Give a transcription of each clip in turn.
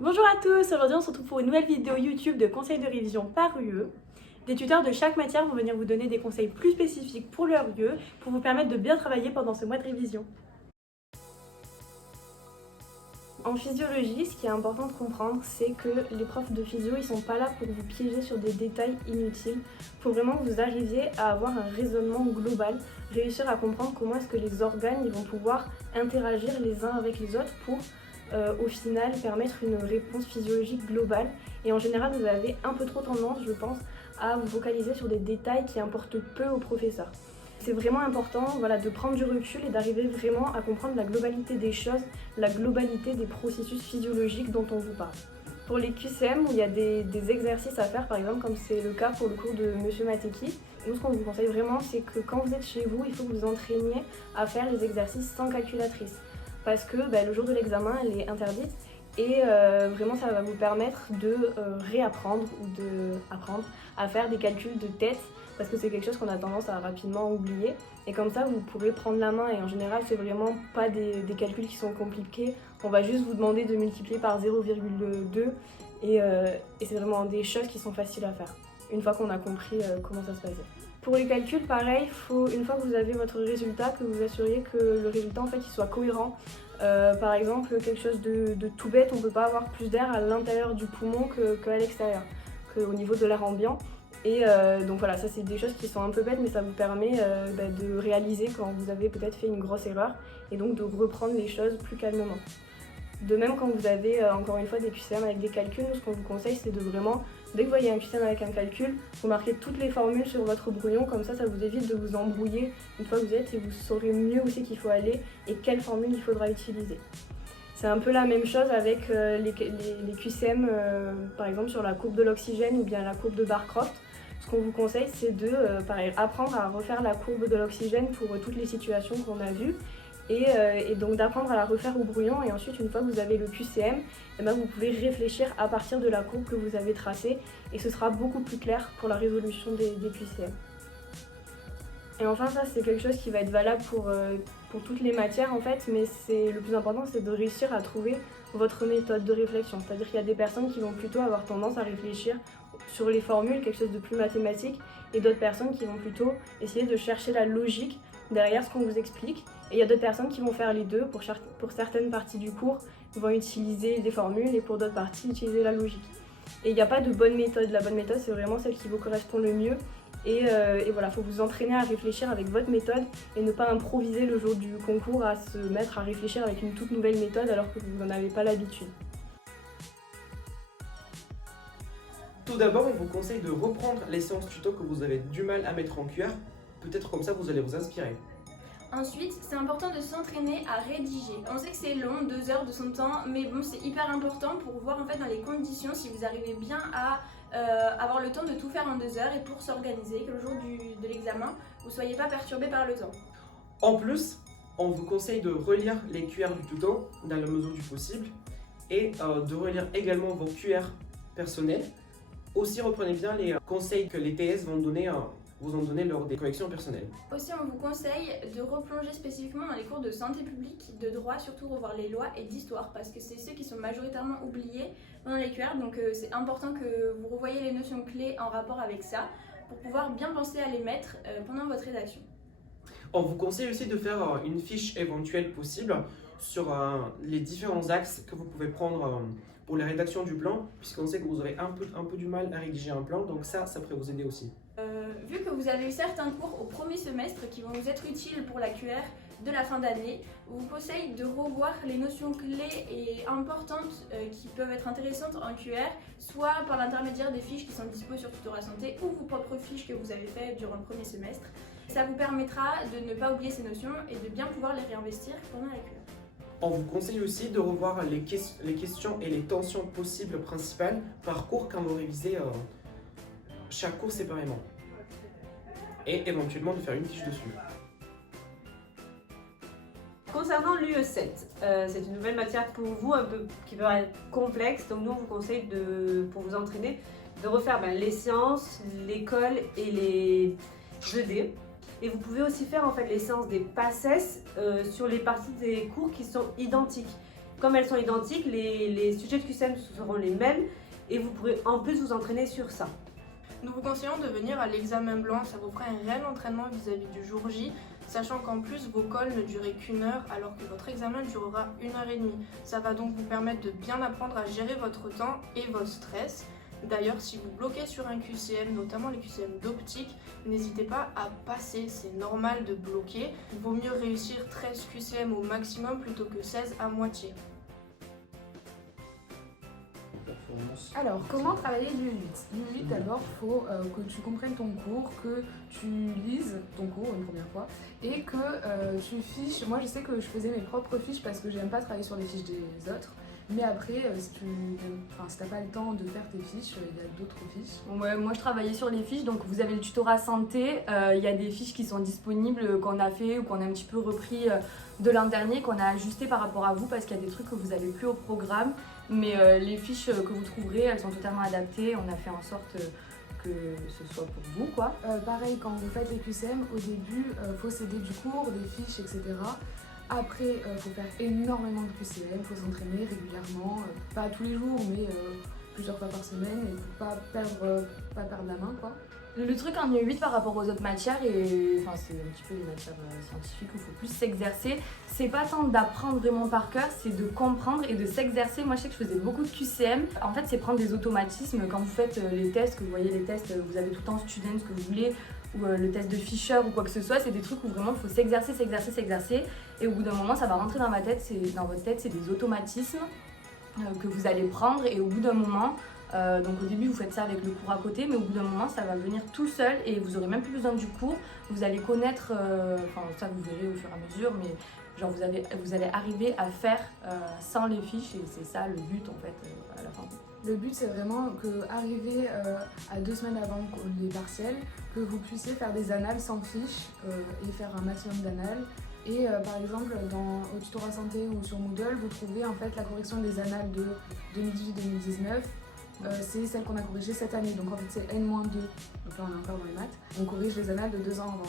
Bonjour à tous, aujourd'hui on se retrouve pour une nouvelle vidéo YouTube de conseils de révision par UE. Des tuteurs de chaque matière vont venir vous donner des conseils plus spécifiques pour leur UE pour vous permettre de bien travailler pendant ce mois de révision. En physiologie, ce qui est important de comprendre, c'est que les profs de physio, ils sont pas là pour vous piéger sur des détails inutiles. Il faut vraiment que vous arriviez à avoir un raisonnement global, réussir à comprendre comment est-ce que les organes ils vont pouvoir interagir les uns avec les autres pour au final permettre une réponse physiologique globale. Et en général, vous avez un peu trop tendance, je pense, à vous focaliser sur des détails qui importent peu aux professeurs. C'est vraiment important de prendre du recul et d'arriver vraiment à comprendre la globalité des choses, la globalité des processus physiologiques dont on vous parle. Pour les QCM, où il y a des exercices à faire, par exemple, comme c'est le cas pour le cours de Monsieur Mateki, nous, ce qu'on vous conseille vraiment, c'est que quand vous êtes chez vous, il faut que vous entraîniez à faire les exercices sans calculatrice. Parce que le jour de l'examen, elle est interdite et vraiment, ça va vous permettre de réapprendre ou d'apprendre à faire des calculs de tête parce que c'est quelque chose qu'on a tendance à rapidement oublier. Et comme ça, vous pourrez prendre la main et en général, c'est vraiment pas des calculs qui sont compliqués. On va juste vous demander de multiplier par 0,2 et c'est vraiment des choses qui sont faciles à faire une fois qu'on a compris comment ça se passait. Pour les calculs, pareil, faut, une fois que vous avez votre résultat, que vous assuriez que le résultat en fait, il soit cohérent. Par exemple, quelque chose de tout bête, on ne peut pas avoir plus d'air à l'intérieur du poumon qu'à l'extérieur, qu'au niveau de l'air ambiant. Et donc voilà, ça c'est des choses qui sont un peu bêtes, mais ça vous permet de réaliser quand vous avez peut-être fait une grosse erreur et donc de reprendre les choses plus calmement. De même, quand vous avez encore une fois des QCM avec des calculs, nous ce qu'on vous conseille c'est de vraiment, dès que vous voyez un QCM avec un calcul, vous marquez toutes les formules sur votre brouillon, comme ça vous évite de vous embrouiller une fois que vous êtes et vous saurez mieux où c'est qu'il faut aller et quelle formule il faudra utiliser. C'est un peu la même chose avec les QCM, par exemple sur la courbe de l'oxygène ou bien la courbe de Barcroft. Ce qu'on vous conseille, c'est de apprendre à refaire la courbe de l'oxygène pour toutes les situations qu'on a vues et donc d'apprendre à la refaire au brouillon. Et ensuite, une fois que vous avez le QCM, vous pouvez réfléchir à partir de la courbe que vous avez tracée et ce sera beaucoup plus clair pour la résolution des QCM. Et enfin, ça c'est quelque chose qui va être valable pour toutes les matières en fait, mais le plus important c'est de réussir à trouver votre méthode de réflexion. C'est-à-dire qu'il y a des personnes qui vont plutôt avoir tendance à réfléchir sur les formules, quelque chose de plus mathématique, et d'autres personnes qui vont plutôt essayer de chercher la logique derrière ce qu'on vous explique. Et il y a d'autres personnes qui vont faire les deux. Pour certaines parties du cours, ils vont utiliser des formules et pour d'autres parties, utiliser la logique. Et il n'y a pas de bonne méthode. La bonne méthode, c'est vraiment celle qui vous correspond le mieux. Et voilà, il faut vous entraîner à réfléchir avec votre méthode et ne pas improviser le jour du concours à se mettre à réfléchir avec une toute nouvelle méthode alors que vous n'en avez pas l'habitude. Tout d'abord, on vous conseille de reprendre les séances tuto que vous avez du mal à mettre en QR. Peut-être comme ça, vous allez vous inspirer. Ensuite, c'est important de s'entraîner à rédiger. On sait que c'est long, 2 heures de son temps, mais bon, c'est hyper important pour voir en fait dans les conditions si vous arrivez bien à avoir le temps de tout faire en 2 heures et pour s'organiser, que le jour de l'examen, vous ne soyez pas perturbé par le temps. En plus, on vous conseille de relire les QR du tuto dans la mesure du possible et de relire également vos QR personnels. Aussi, reprenez bien les conseils que les TS vous ont donné lors des corrections personnelles. Aussi, on vous conseille de replonger spécifiquement dans les cours de santé publique, de droit, surtout revoir les lois et d'histoire, parce que c'est ceux qui sont majoritairement oubliés pendant les QR, donc c'est important que vous revoyiez les notions clés en rapport avec ça, pour pouvoir bien penser à les mettre pendant votre rédaction. On vous conseille aussi de faire une fiche éventuelle possible sur les différents axes que vous pouvez prendre pour la rédaction du plan, puisqu'on sait que vous aurez un peu du mal à rédiger un plan, donc ça pourrait vous aider aussi. Vu que vous avez eu certains cours au premier semestre qui vont vous être utiles pour la QR de la fin d'année, je vous conseille de revoir les notions clés et importantes qui peuvent être intéressantes en QR, soit par l'intermédiaire des fiches qui sont disponibles sur Tutorat Santé ou vos propres fiches que vous avez faites durant le premier semestre. Ça vous permettra de ne pas oublier ces notions et de bien pouvoir les réinvestir pendant la QR. On vous conseille aussi de revoir les questions et les tensions possibles principales par cours quand vous révisez chaque cours séparément. Et éventuellement de faire une fiche dessus. Concernant l'UE7, c'est une nouvelle matière pour vous un peu qui peut être complexe, donc nous on vous conseille pour vous entraîner de refaire les sciences, l'école et les ED. Et vous pouvez aussi faire en fait les séances des PACES sur les parties des cours qui sont identiques. comme elles sont identiques, les sujets de QCM seront les mêmes et vous pourrez en plus vous entraîner sur ça. Nous vous conseillons de venir à l'examen blanc, ça vous fera un réel entraînement vis-à-vis du jour J, sachant qu'en plus vos cols ne duraient qu'1 heure alors que votre examen durera 1h30. Ça va donc vous permettre de bien apprendre à gérer votre temps et votre stress. D'ailleurs, si vous bloquez sur un QCM, notamment les QCM d'optique, n'hésitez pas à passer, c'est normal de bloquer. Il vaut mieux réussir 13 QCM au maximum plutôt que 16 à moitié. Alors, comment travailler l'U8 L'U8, d'abord, il faut que tu comprennes ton cours, que tu lises ton cours une première fois et que tu fiches. Moi, je sais que je faisais mes propres fiches parce que j'aime pas travailler sur les fiches des autres. Mais après, si t'as pas le temps de faire tes fiches, il y a d'autres fiches. Ouais, moi je travaillais sur les fiches, donc vous avez le tutorat santé, il y a des fiches qui sont disponibles qu'on a fait ou qu'on a un petit peu repris de l'an dernier, qu'on a ajusté par rapport à vous parce qu'il y a des trucs que vous n'avez plus au programme. Mais les fiches que vous trouverez, elles sont totalement adaptées, on a fait en sorte que ce soit pour vous, quoi. Pareil, quand vous faites les QCM, au début, faut s'aider du cours, des fiches, etc. Après, faut faire énormément de QCM, faut s'entraîner régulièrement, pas tous les jours, mais plusieurs fois par semaine, et pour pas perdre la main, quoi. Le truc en U8 par rapport aux autres matières, et enfin c'est un petit peu les matières scientifiques où il faut plus s'exercer, c'est pas tant d'apprendre vraiment par cœur, c'est de comprendre et de s'exercer. Moi je sais que je faisais beaucoup de QCM. En fait c'est prendre des automatismes. Quand vous faites les tests, que vous voyez les tests, vous avez tout le temps student que vous voulez, ou le test de Fisher ou quoi que ce soit, c'est des trucs où vraiment il faut s'exercer, et au bout d'un moment ça va rentrer dans votre tête, c'est des automatismes que vous allez prendre, et au bout d'un moment, donc au début vous faites ça avec le cours à côté, mais au bout d'un moment ça va venir tout seul et vous aurez même plus besoin du cours, vous allez connaître, ça vous verrez au fur et à mesure, mais genre vous allez arriver à faire sans les fiches, et c'est ça le but en fait à la fin. Le but c'est vraiment qu'arriver à 2 semaines avant les partiels, que vous puissiez faire des annales sans fiches et faire un maximum d'annales. Et par exemple au tutorat santé ou sur Moodle, vous trouvez en fait la correction des annales de 2018-2019. C'est celle qu'on a corrigée cette année, donc en fait c'est N-2, donc là on est encore dans les maths. On corrige les annales de 2 ans avant.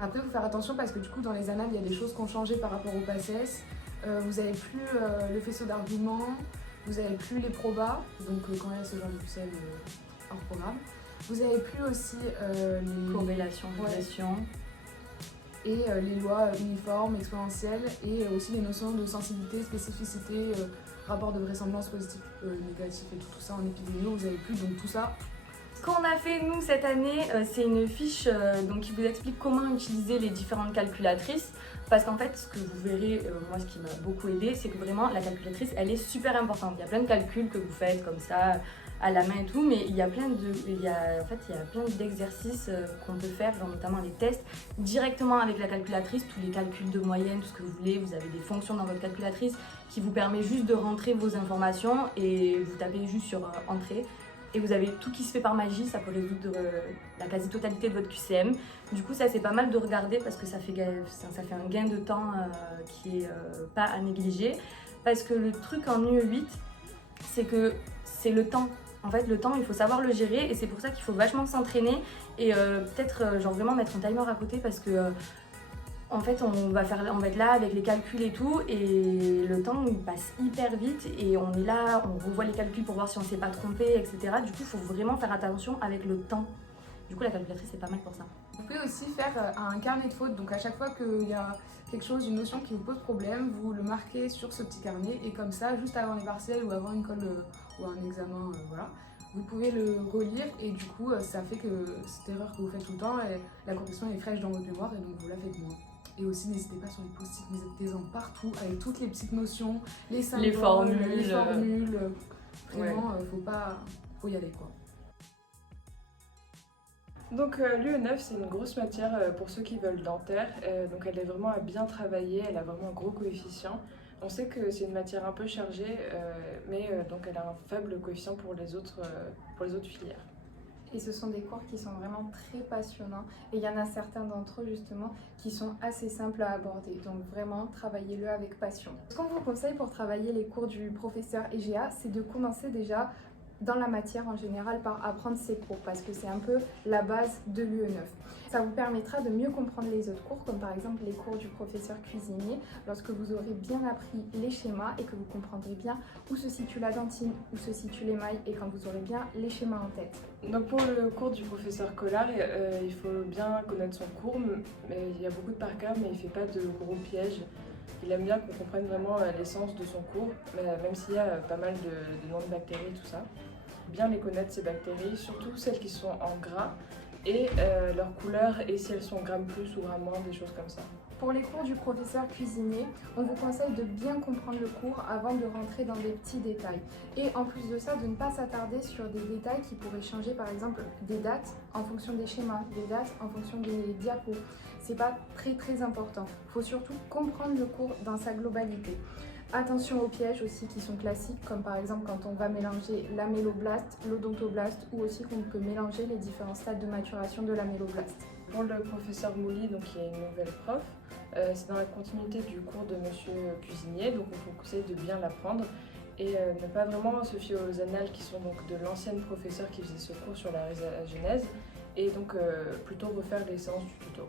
Après il faut faire attention parce que du coup dans les annales il y a des choses qui ont changé par rapport au PACES. Vous n'avez plus le faisceau d'arguments, vous n'avez plus les probas, donc quand il y a ce genre de QCM hors programme. Vous n'avez plus aussi les corrélation, régression. Et les lois uniformes, exponentielles, et aussi les notions de sensibilité, spécificité, rapport de vraisemblance positif, négatif et tout ça en épidémie, vous avez plus, donc tout ça. Ce qu'on a fait nous cette année, c'est une fiche donc, qui vous explique comment utiliser les différentes calculatrices. Parce qu'en fait, ce que vous verrez, moi ce qui m'a beaucoup aidé, c'est que vraiment la calculatrice, elle est super importante. Il y a plein de calculs que vous faites comme ça, à la main et tout, mais il y a plein d'exercices qu'on peut faire, genre notamment les tests, directement avec la calculatrice, tous les calculs de moyenne, tout ce que vous voulez. Vous avez des fonctions dans votre calculatrice qui vous permet juste de rentrer vos informations et vous tapez juste sur Entrée. Et vous avez tout qui se fait par magie, ça peut résoudre la quasi-totalité de votre QCM. Du coup, ça c'est pas mal de regarder parce que ça fait un gain de temps qui est pas à négliger. Parce que le truc en UE8, c'est que c'est le temps. En fait, le temps, il faut savoir le gérer et c'est pour ça qu'il faut vachement s'entraîner et peut-être genre vraiment mettre un timer à côté parce que en fait, on va être là avec les calculs et tout, et le temps il passe hyper vite et on est là, on revoit les calculs pour voir si on s'est pas trompé, etc. Du coup, il faut vraiment faire attention avec le temps. Du coup, la calculatrice, c'est pas mal pour ça. Vous pouvez aussi faire un carnet de fautes, donc à chaque fois qu'il y a quelque chose, une notion qui vous pose problème, vous le marquez sur ce petit carnet, et comme ça, juste avant les partiels ou avant une colle ou un examen, voilà, vous pouvez le relire, et du coup, ça fait que cette erreur que vous faites tout le temps, la correction est fraîche dans votre mémoire, et donc vous la faites moins. Et aussi, n'hésitez pas sur les post-it, mettez-en partout avec toutes les petites notions, les symboles, les formules. Vraiment, faut y aller, quoi. Donc l'UE9 c'est une grosse matière pour ceux qui veulent dentaire, donc elle est vraiment à bien travailler, elle a vraiment un gros coefficient. On sait que c'est une matière un peu chargée, mais donc elle a un faible coefficient pour les autres filières. Et ce sont des cours qui sont vraiment très passionnants et il y en a certains d'entre eux justement qui sont assez simples à aborder. Donc vraiment, travaillez-le avec passion. Ce qu'on vous conseille pour travailler les cours du professeur EGA, c'est de commencer déjà dans la matière en général par apprendre ces cours parce que c'est un peu la base de l'UE9. Ça vous permettra de mieux comprendre les autres cours, comme par exemple les cours du professeur cuisinier, lorsque vous aurez bien appris les schémas et que vous comprendrez bien où se situe la dentine, où se situent les mailles et quand vous aurez bien les schémas en tête. Donc pour le cours du professeur Collard, il faut bien connaître son cours, mais il y a beaucoup de par cœur, mais il ne fait pas de gros pièges. Il aime bien qu'on comprenne vraiment l'essence de son cours, même s'il y a pas mal de noms de bactéries, tout ça. Bien les connaître ces bactéries, surtout celles qui sont en gras, et leur couleur, et si elles sont gramme plus ou gramme moins, des choses comme ça. Pour les cours du professeur cuisinier, on vous conseille de bien comprendre le cours avant de rentrer dans des petits détails. Et en plus de ça, de ne pas s'attarder sur des détails qui pourraient changer, par exemple des dates en fonction des schémas, des dates en fonction des diapos. C'est pas très important. Il faut surtout comprendre le cours dans sa globalité. Attention aux pièges aussi qui sont classiques, comme par exemple quand on va mélanger l'améloblaste, l'odontoblaste, ou aussi qu'on peut mélanger les différents stades de maturation de l'améloblaste. Pour le professeur Mouli, donc qui est une nouvelle prof, c'est dans la continuité du cours de Monsieur Cuisinier, donc on vous conseille de bien l'apprendre et ne pas vraiment se fier aux annales qui sont donc de l'ancienne professeure qui faisait ce cours sur la genèse, et donc plutôt refaire les séances du tuto.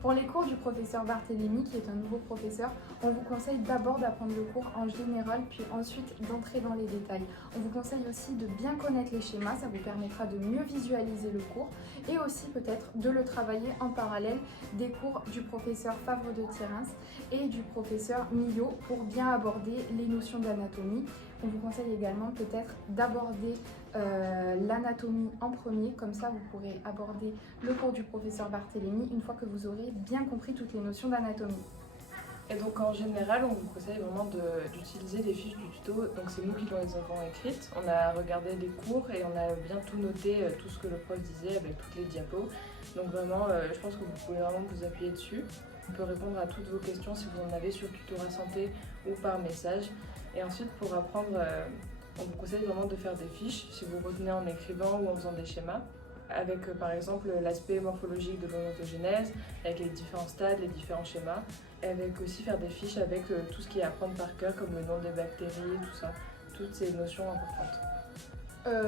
Pour les cours du professeur Barthélémy, qui est un nouveau professeur, on vous conseille d'abord d'apprendre le cours en général, puis ensuite d'entrer dans les détails. On vous conseille aussi de bien connaître les schémas, ça vous permettra de mieux visualiser le cours, et aussi peut-être de le travailler en parallèle des cours du professeur Favre de Thierrens et du professeur Millot pour bien aborder les notions d'anatomie. On vous conseille également peut-être d'aborder l'anatomie en premier, comme ça vous pourrez aborder le cours du professeur Barthélémy une fois que vous aurez bien compris toutes les notions d'anatomie. Et donc en général, on vous conseille vraiment d'utiliser les fiches du tuto, donc c'est nous qui les avons écrites. On a regardé les cours et on a bien tout noté, tout ce que le prof disait avec toutes les diapos. Donc vraiment, je pense que vous pouvez vraiment vous appuyer dessus. On peut répondre à toutes vos questions si vous en avez sur Tutorat Santé ou par message. Et ensuite, pour apprendre, on vous conseille vraiment de faire des fiches, si vous retenez en écrivant ou en faisant des schémas, avec par exemple l'aspect morphologique de l'odontogénèse, avec les différents stades, les différents schémas, et avec aussi faire des fiches avec tout ce qui est à apprendre par cœur, comme le nom des bactéries, tout ça, toutes ces notions importantes.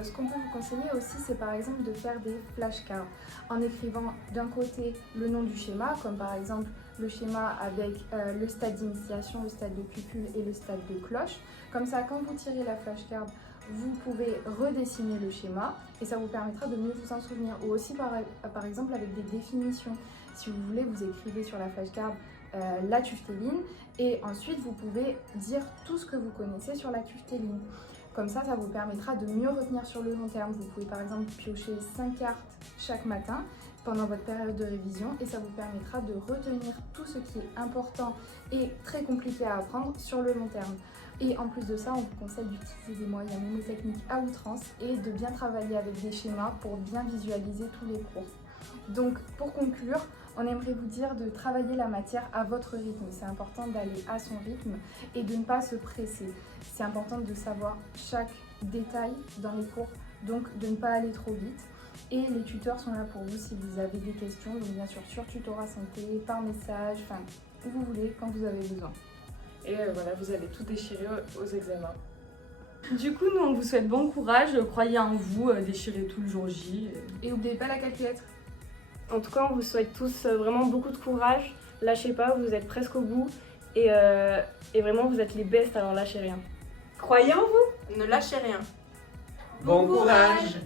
Ce qu'on peut vous conseiller aussi, c'est par exemple de faire des flashcards en écrivant d'un côté le nom du schéma, comme par exemple le schéma avec le stade d'initiation, le stade de cupule et le stade de cloche. Comme ça, quand vous tirez la flashcard, vous pouvez redessiner le schéma et ça vous permettra de mieux vous en souvenir. Ou aussi par exemple avec des définitions. Si vous voulez, vous écrivez sur la flashcard la tufthéline et ensuite vous pouvez dire tout ce que vous connaissez sur la tufthéline. Comme ça vous permettra de mieux retenir sur le long terme. Vous pouvez par exemple piocher 5 cartes chaque matin pendant votre période de révision et ça vous permettra de retenir tout ce qui est important et très compliqué à apprendre sur le long terme. Et en plus de ça, on vous conseille d'utiliser des moyens mnémotechniques à outrance et de bien travailler avec des schémas pour bien visualiser tous les cours. Donc pour conclure, on aimerait vous dire de travailler la matière à votre rythme. C'est important d'aller à son rythme et de ne pas se presser. C'est important de savoir chaque détail dans les cours, donc de ne pas aller trop vite. Et les tuteurs sont là pour vous si vous avez des questions, donc bien sûr sur Tutorat Santé, par message, enfin où vous voulez, quand vous avez besoin. Et voilà, vous allez tout déchirer aux examens. Du coup, nous on vous souhaite bon courage, croyez en vous, déchirez tout le jour J. Et n'oubliez pas la calculette. En tout cas, on vous souhaite tous vraiment beaucoup de courage. Lâchez pas, vous êtes presque au bout. Et vraiment, vous êtes les bestes, alors lâchez rien. Croyez en vous, Ne lâchez rien. Bon courage!